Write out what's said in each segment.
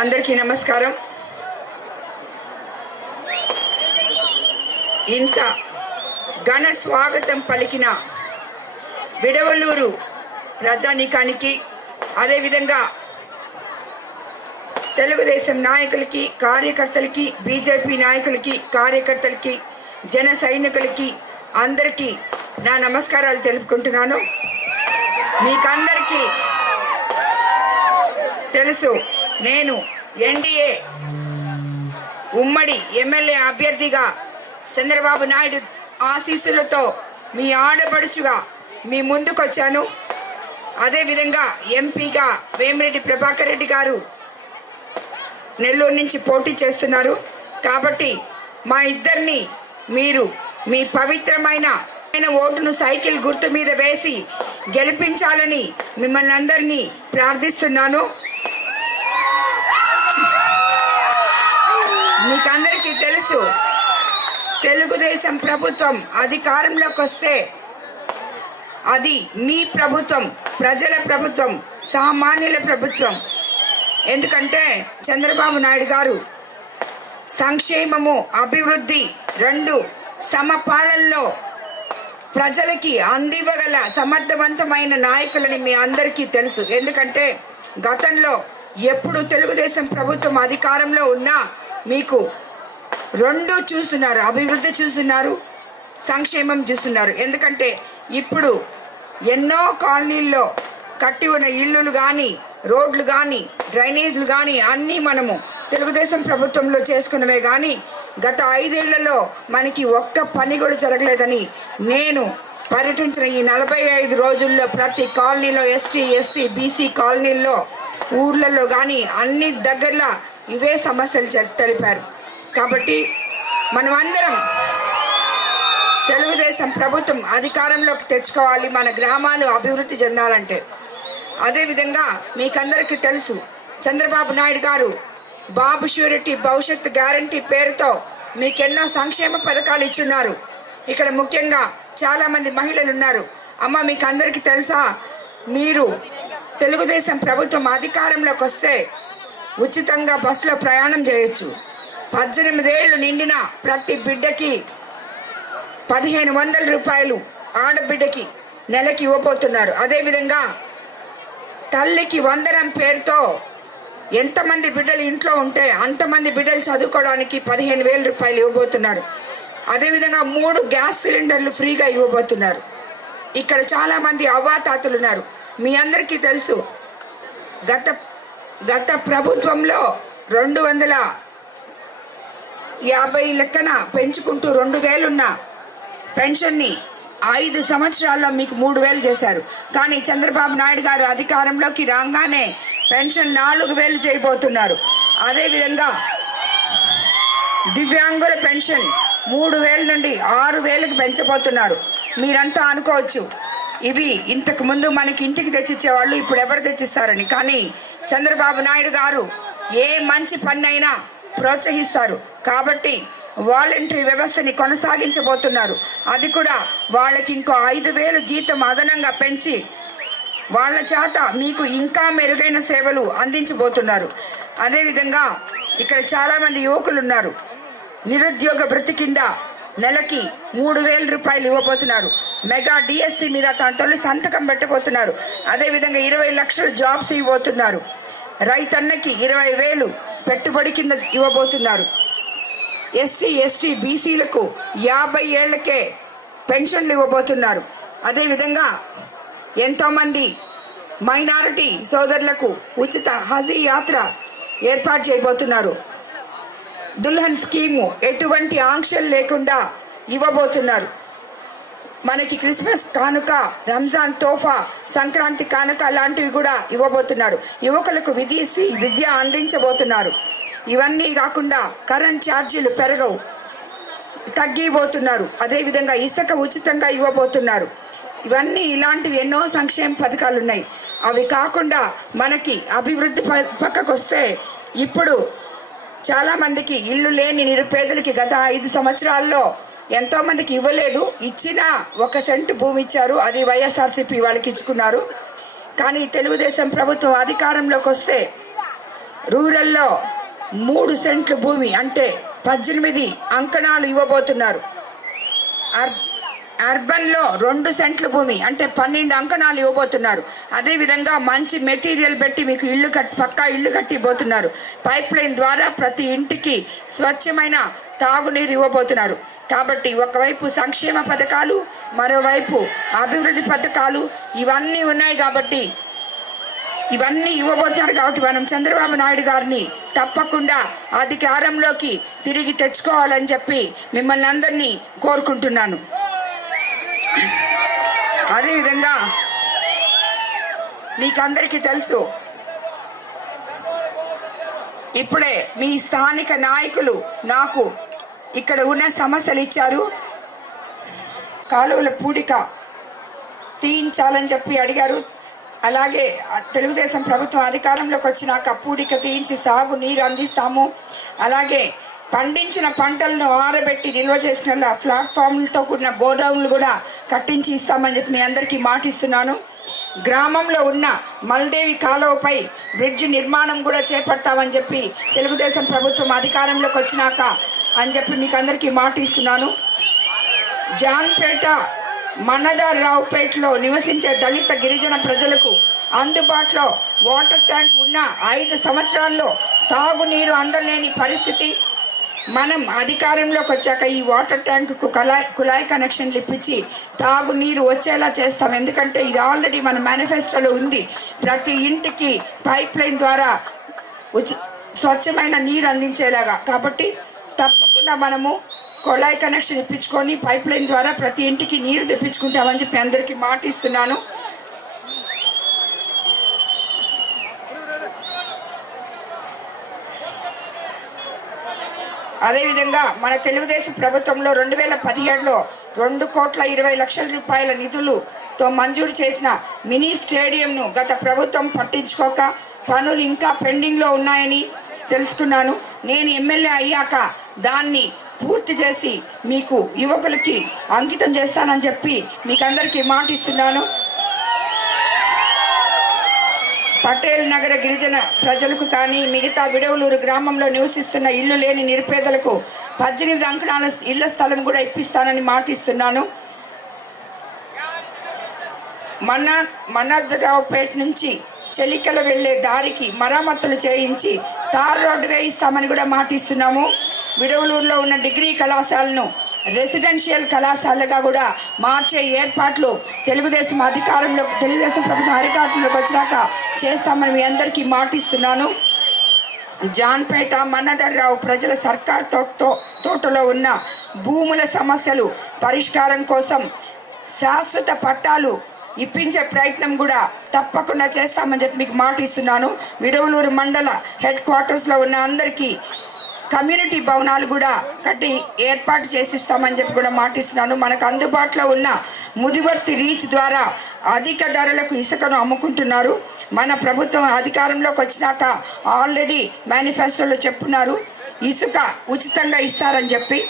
అందరికీ నమస్కారం. ఇంత ఘన స్వాగతం పలికిన విడవలూరు ప్రజానీకానికి, అదేవిధంగా తెలుగుదేశం నాయకులకి, కార్యకర్తలకి, బీజేపీ నాయకులకి, కార్యకర్తలకి, జన సైనికులకి అందరికీ నా నమస్కారాలు తెలుపుకుంటున్నాను. మీకందరికీ తెలుసు, నేను ఎన్డీఏ ఉమ్మడి ఎమ్మెల్యే అభ్యర్థిగా చంద్రబాబు నాయుడు ఆశీస్సులతో మీ ఆడపడుచుగా మీ ముందుకొచ్చాను. అదేవిధంగా ఎంపీగా వేమిరెడ్డి ప్రభాకర్ రెడ్డి గారు నెల్లూరు నుంచి పోటీ చేస్తున్నారు. కాబట్టి మా ఇద్దరిని మీరు మీ పవిత్రమైన ఓటును సైకిల్ గుర్తు మీద వేసి గెలిపించాలని మిమ్మల్ని అందరినీ ప్రార్థిస్తున్నాను. మీకందరికీ తెలుసు, తెలుగుదేశం ప్రభుత్వం అధికారంలోకి వస్తే అది మీ ప్రభుత్వం, ప్రజల ప్రభుత్వం, సామాన్యుల ప్రభుత్వం. ఎందుకంటే చంద్రబాబు నాయుడు గారు సంక్షేమము, అభివృద్ధి రెండు సమపాలనలో ప్రజలకి అందివ్వగల సమర్థవంతమైన నాయకులని మీ అందరికీ తెలుసు. ఎందుకంటే గతంలో ఎప్పుడు తెలుగుదేశం ప్రభుత్వం అధికారంలో ఉన్నా మీకు రెండు చూస్తున్నారు, అభివృద్ధి చూస్తున్నారు, సంక్షేమం చూస్తున్నారు. ఎందుకంటే ఇప్పుడు ఎన్నో కాలనీల్లో కట్టి ఉన్న ఇళ్ళు కానీ, రోడ్లు కానీ, డ్రైనేజీలు కానీ అన్నీ మనము తెలుగుదేశం ప్రభుత్వంలో చేసుకున్నవే. కానీ గత 5 ఏళ్లలో మనకి ఒక్క పని కూడా జరగలేదని నేను పర్యటించిన ఈ 45 రోజుల్లో ప్రతి కాలనీలో, ఎస్టీ, ఎస్సీ, బీసీ కాలనీల్లో, ఊర్లలో కానీ అన్ని దగ్గరలో ఇవే సమస్యలు తెలిపారు. కాబట్టి మనమందరం తెలుగుదేశం ప్రభుత్వం అధికారంలోకి తెచ్చుకోవాలి, మన గ్రామాలు అభివృద్ధి చెందాలంటే. అదేవిధంగా మీకందరికీ తెలుసు, చంద్రబాబు నాయుడు గారు బాబు ష్యూరిటీ భవిష్యత్తు గ్యారంటీ పేరుతో మీకెన్నో సంక్షేమ పథకాలు ఇచ్చున్నారు. ఇక్కడ ముఖ్యంగా చాలామంది మహిళలు ఉన్నారు. అమ్మ, మీకు అందరికీ తెలుసా, మీరు తెలుగుదేశం ప్రభుత్వం అధికారంలోకి వస్తే ఉచితంగా బస్సులో ప్రయాణం చేయొచ్చు. 18 ఏళ్ళు నిండిన ప్రతి బిడ్డకి 1500 రూపాయలు ఆడబిడ్డకి నెలకి ఇవ్వబోతున్నారు. అదేవిధంగా తల్లికి వందనం పేరుతో ఎంతమంది బిడ్డలు ఇంట్లో ఉంటే అంతమంది బిడ్డలు చదువుకోవడానికి 15,000 రూపాయలు ఇవ్వబోతున్నారు. అదేవిధంగా 3 గ్యాస్ సిలిండర్లు ఫ్రీగా ఇవ్వబోతున్నారు. ఇక్కడ చాలామంది అవ్వాతాతలు ఉన్నారు. మీ అందరికీ తెలుసు, గత ప్రభుత్వంలో 250 లెక్కన పెంచుకుంటూ 2,000 ఉన్న పెన్షన్ని 5 సంవత్సరాల్లో మీకు 3,000 చేశారు. కానీ చంద్రబాబు నాయుడు గారు అధికారంలోకి రాగానే పెన్షన్ 4,000 చేయబోతున్నారు. అదేవిధంగా దివ్యాంగుల పెన్షన్ 3,000 నుండి 6,000కి పెంచబోతున్నారు. మీరంతా అనుకోవచ్చు, ఇవి ఇంతకు ముందు మనకి ఇంటికి తెచ్చిచ్చేవాళ్ళు, ఇప్పుడు ఎవరు తెచ్చిస్తారని. కానీ చంద్రబాబు నాయుడు గారు ఏ మంచి పన్నైనా ప్రోత్సహిస్తారు. కాబట్టి వాలంటరీ వ్యవస్థని కొనసాగించబోతున్నారు. అది కూడా వాళ్ళకి ఇంకో 5,000 జీతం అదనంగా పెంచి వాళ్ళ చేత మీకు ఇంకా మెరుగైన సేవలు అందించబోతున్నారు. అదేవిధంగా ఇక్కడ చాలామంది యువకులు ఉన్నారు. నిరుద్యోగ భృతి కింద నెలకి 3,000 రూపాయలు ఇవ్వబోతున్నారు. మెగా డిఎస్సి మీద తన తొలి సంతకం పెట్టబోతున్నారు. అదేవిధంగా 20 లక్షల జాబ్స్ ఇవ్వబోతున్నారు. రైతన్నకి 20,000 పెట్టుబడి కింద ఇవ్వబోతున్నారు. ఎస్సీ, ఎస్టీ, బీసీలకు 50 ఏళ్లకే పెన్షన్లు ఇవ్వబోతున్నారు. అదేవిధంగా ఎంతోమంది మైనారిటీ సోదరులకు ఉచిత హజ్ యాత్ర ఏర్పాటు చేయబోతున్నారు. దుల్హన్ స్కీము ఎటువంటి ఆంక్షలు లేకుండా ఇవ్వబోతున్నారు. మనకి క్రిస్మస్ కానుక, రంజాన్ తోఫా, సంక్రాంతి కానుక లాంటివి కూడా ఇవ్వబోతున్నారు. యువకులకు విద్య అందించబోతున్నారు. ఇవన్నీ కాకుండా కరెంట్ ఛార్జీలు పెరగవు, తగ్గిపోతున్నారు. అదేవిధంగా ఇసుక ఉచితంగా ఇవ్వబోతున్నారు. ఇవన్నీ ఇలాంటివి ఎన్నో సంక్షేమ పథకాలు ఉన్నాయి. అవి కాకుండా మనకి అభివృద్ధి పక్కకు వస్తే ఇప్పుడు చాలామందికి ఇల్లు లేని నిరుపేదలకి గత 5 సంవత్సరాల్లో ఎంతోమందికి ఇవ్వలేదు. ఇచ్చిన 1 సెంటు భూమి ఇచ్చారు, అది వైఎస్ఆర్సీపీ వాళ్ళకి ఇచ్చుకున్నారు. కానీ తెలుగుదేశం ప్రభుత్వం అధికారంలోకి వస్తే రూరల్లో 3 సెంట్లు భూమి అంటే 18 అంకణాలు ఇవ్వబోతున్నారు. అర్బన్లో 2 సెంట్ల భూమి అంటే 12 అంకణాలు ఇవ్వబోతున్నారు. అదేవిధంగా మంచి మెటీరియల్ పెట్టి మీకు పక్కా ఇల్లు కట్టిపోతున్నారు. పైప్ లైన్ ద్వారా ప్రతి ఇంటికి స్వచ్ఛమైన తాగునీరు ఇవ్వబోతున్నారు. కాబట్టి ఒకవైపు సంక్షేమ పథకాలు, మరోవైపు అభివృద్ధి పథకాలు ఇవన్నీ ఉన్నాయి. కాబట్టి ఇవన్నీ ఇవ్వబోతున్నారు. కాబట్టి మనం చంద్రబాబు నాయుడు గారిని తప్పకుండా అధికారంలోకి తిరిగి తెచ్చుకోవాలని చెప్పి మిమ్మల్ని అందరినీ కోరుకుంటున్నాను. అదేవిధంగా మీకందరికీ తెలుసు, ఇప్పుడే మీ స్థానిక నాయకులు నాకు ఇక్కడ ఉన్న సమస్యలు ఇచ్చారు. కాలువల పూడిక తీయించాలని చెప్పి అడిగారు. అలాగే తెలుగుదేశం ప్రభుత్వం అధికారంలోకి వచ్చినాక పూడిక తీయించి సాగు నీరు అందిస్తాము. అలాగే పండించిన పంటలను ఆరబెట్టి నిల్వ చేసిన ప్లాట్ఫామ్లతో కూడిన గోదాములు కూడా కట్టించి ఇస్తామని చెప్పి మీ అందరికీ మాటిస్తున్నాను. గ్రామంలో ఉన్న మల్దేవి కాలువపై బ్రిడ్జ్ నిర్మాణం కూడా చేపడతామని చెప్పి తెలుగుదేశం ప్రభుత్వం అధికారంలోకి వచ్చినాక అని చెప్పి మీకు అందరికీ మాటిస్తున్నాను. జాన్పేట, మన్నదారావుపేటలో నివసించే దళిత గిరిజన ప్రజలకు అందుబాటులో వాటర్ ట్యాంక్ ఉన్న 5 సంవత్సరాల్లో తాగునీరు అందలేని పరిస్థితి. మనం అధికారంలోకి వచ్చాక ఈ వాటర్ ట్యాంకుకు కుళాయి కనెక్షన్లు ఇప్పించి తాగునీరు వచ్చేలా చేస్తాం. ఎందుకంటే ఇది ఆల్రెడీ మన మేనిఫెస్టోలో ఉంది. ప్రతి ఇంటికి పైప్ లైన్ ద్వారా స్వచ్ఛమైన నీరు అందించేలాగా. కాబట్టి తప్పకుండా మనము కుళాయి కనెక్షన్ ఇప్పించుకొని పైప్ లైన్ ద్వారా ప్రతి ఇంటికి నీరు తెప్పించుకుంటామని చెప్పి అందరికీ మాటిస్తున్నాను. అదేవిధంగా మన తెలుగుదేశం ప్రభుత్వంలో 2017లో 2,20,00,000 రూపాయల నిధులతో మంజూరు చేసిన మినీ స్టేడియంను గత ప్రభుత్వం పట్టించుకోక పనులు ఇంకా పెండింగ్లో ఉన్నాయని తెలుసుకున్నాను. నేను ఎమ్మెల్యే అయ్యాక దాన్ని పూర్తి చేసి మీకు యువకులకి అంకితం చేస్తానని చెప్పి మీకు అందరికీ మాటిస్తున్నాను. పటేల్ నగర గిరిజన ప్రజలకు కానీ మిగతా విడవలూరు గ్రామంలో నివసిస్తున్న ఇల్లు లేని నిరుపేదలకు 18 అంకణాల ఇళ్ల స్థలం కూడా ఇప్పిస్తానని మాటిస్తున్నాను. మన్నదరావుపేట నుంచి చెలికల వెళ్లే దారికి మరమ్మతులు చేయించి తార్ రోడ్డు వేయిస్తామని కూడా మాటిస్తున్నాము. విడవలూరులో ఉన్న డిగ్రీ కళాశాలను రెసిడెన్షియల్ కళాశాలగా కూడా మార్చే ఏర్పాట్లు తెలుగుదేశం ప్రభుత్వం అధికారంలోకి వచ్చినాక చేస్తామని మీ అందరికీ మాటిస్తున్నాను. జాన్పేట, మన్నదర్రావు ప్రజల సర్కార్ తోటలో ఉన్న భూముల సమస్యలు పరిష్కారం కోసం శాశ్వత పట్టాలు ఇప్పించే ప్రయత్నం కూడా తప్పకుండా చేస్తామని చెప్పి మీకు మాటిస్తున్నాను. విడవలూరు మండల హెడ్ క్వార్టర్స్లో ఉన్న అందరికీ కమ్యూనిటీ భవనాలు కూడా కట్టి ఏర్పాటు చేసిస్తామని చెప్పి కూడా మాటిస్తున్నాను. మనకు అందుబాటులో ఉన్న ముదివర్తి రీచ్ ద్వారా అధిక ధరలకు ఇసుకను అమ్ముకుంటున్నారు. మన ప్రభుత్వం అధికారంలోకి వచ్చినాక ఆల్రెడీ మేనిఫెస్టోలో చెప్పున్నారు ఇసుక ఉచితంగా ఇస్తారని చెప్పి.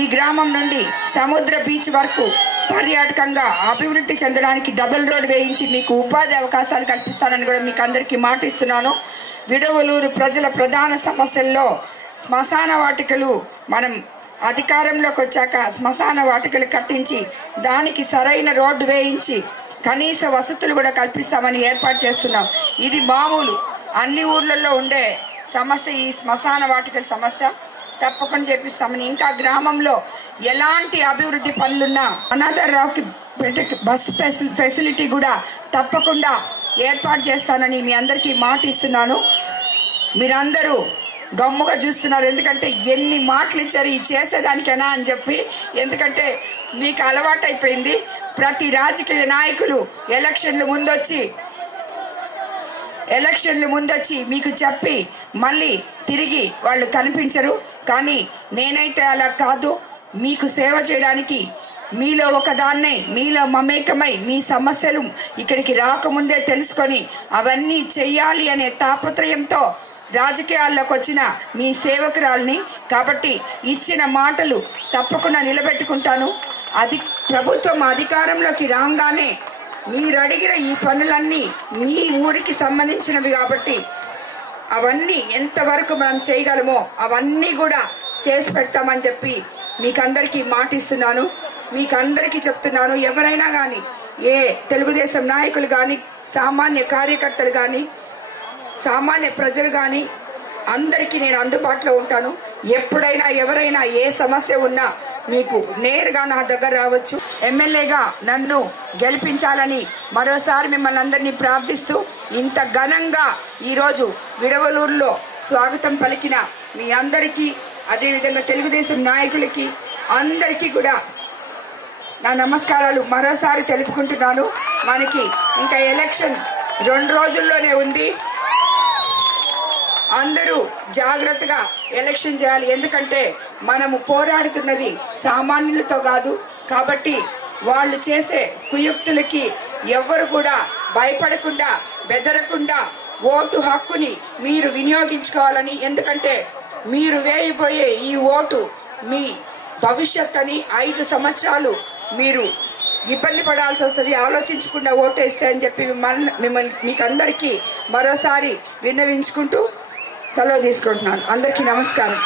ఈ గ్రామం నుండి సముద్ర బీచ్ వరకు పర్యాటకంగా అభివృద్ధి చెందడానికి డబుల్ రోడ్ వేయించి మీకు ఉపాధి అవకాశాలు కల్పిస్తానని కూడా మీకు అందరికీ మాటిస్తున్నాను. విడవలూరు ప్రజల ప్రధాన సమస్యల్లో శ్మశాన వాటికలు, మనం అధికారంలోకి వచ్చాక శ్మశాన వాటికలు కట్టించి దానికి సరైన రోడ్డు వేయించి కనీస వసతులు కూడా కల్పిస్తామని ఏర్పాటు చేస్తున్నాం. ఇది మామూలు అన్ని ఊర్లలో ఉండే సమస్య. ఈ శ్మశాన వాటికల సమస్య తప్పకుండా చేపిస్తామని. ఇంకా గ్రామంలో ఎలాంటి అభివృద్ధి పనులున్నా అనాథరావుకి బస్ ఫెసిలిటీ కూడా తప్పకుండా ఏర్పాటు చేస్తానని మీ అందరికీ మాట ఇస్తున్నాను. మీరందరూ గమ్ముగా చూస్తున్నారు, ఎందుకంటే ఎన్ని మాటలు ఇచ్చారు ఈ చేసేదానికైనా అని చెప్పి. ఎందుకంటే మీకు అలవాటైపోయింది. ప్రతి రాజకీయ నాయకులు ఎలక్షన్లు ముందొచ్చి మీకు చెప్పి మళ్ళీ తిరిగి వాళ్ళు కనిపించరు. కానీ నేనైతే అలా కాదు. మీకు సేవ చేయడానికి మీలో ఒకదాన్నే, మీలో మమేకమై మీ సమస్యలు ఇక్కడికి రాకముందే తెలుసుకొని అవన్నీ చెయ్యాలి అనే తాపత్రయంతో రాజకీయాల్లోకి వచ్చిన మీ సేవకురాల్ని. కాబట్టి ఇచ్చిన మాటలు తప్పకుండా నిలబెట్టుకుంటాను. ప్రభుత్వం అధికారంలోకి రాగానే మీరు అడిగిన ఈ పనులన్నీ మీ ఊరికి సంబంధించినవి కాబట్టి అవన్నీ ఎంతవరకు మనం చేయగలమో అవన్నీ కూడా చేసి పెడతామని చెప్పి మీకందరికీ మాటిస్తున్నాను. మీకందరికీ చెప్తున్నాను, ఎవరైనా కానీ, ఏ తెలుగుదేశం నాయకులు కానీ, సామాన్య కార్యకర్తలు కానీ, సామాన్య ప్రజలు కానీ అందరికీ నేను అందుబాటులో ఉంటాను. ఎప్పుడైనా ఎవరైనా ఏ సమస్య ఉన్నా మీకు నేరుగా నా దగ్గర రావచ్చు. ఎమ్మెల్యేగా నన్ను గెలిపించాలని మరోసారి మిమ్మల్ని అందరినీ ప్రార్థిస్తూ, ఇంత ఘనంగా ఈరోజు విడవలూరులో స్వాగతం పలికిన మీ అందరికీ, అదేవిధంగా తెలుగుదేశం నాయకులకి అందరికీ కూడా నా నమస్కారాలు మరోసారి తెలుపుకుంటున్నాను. మనకి ఇంకా ఎలక్షన్ 2 రోజుల్లోనే ఉంది. అందరూ జాగ్రత్తగా ఎలక్షన్ చేయాలి. ఎందుకంటే మనము పోరాడుతున్నది సామాన్యులతో కాదు. కాబట్టి వాళ్ళు చేసే కుయుక్తులకి ఎవ్వరు కూడా భయపడకుండా, బెదరకుండా ఓటు హక్కుని మీరు వినియోగించుకోవాలని. ఎందుకంటే మీరు వేయబోయే ఈ ఓటు మీ భవిష్యత్ అని. 5 సంవత్సరాలు మీరు ఇబ్బంది పడాల్సి వస్తుంది ఆలోచించకుండా ఓటు వేస్తే అని చెప్పి మిమ్మల్ని మీకు అందరికీ మరోసారి విన్నవించుకుంటూ సెలవు తీసుకుంటున్నాను. అందరికీ నమస్కారం.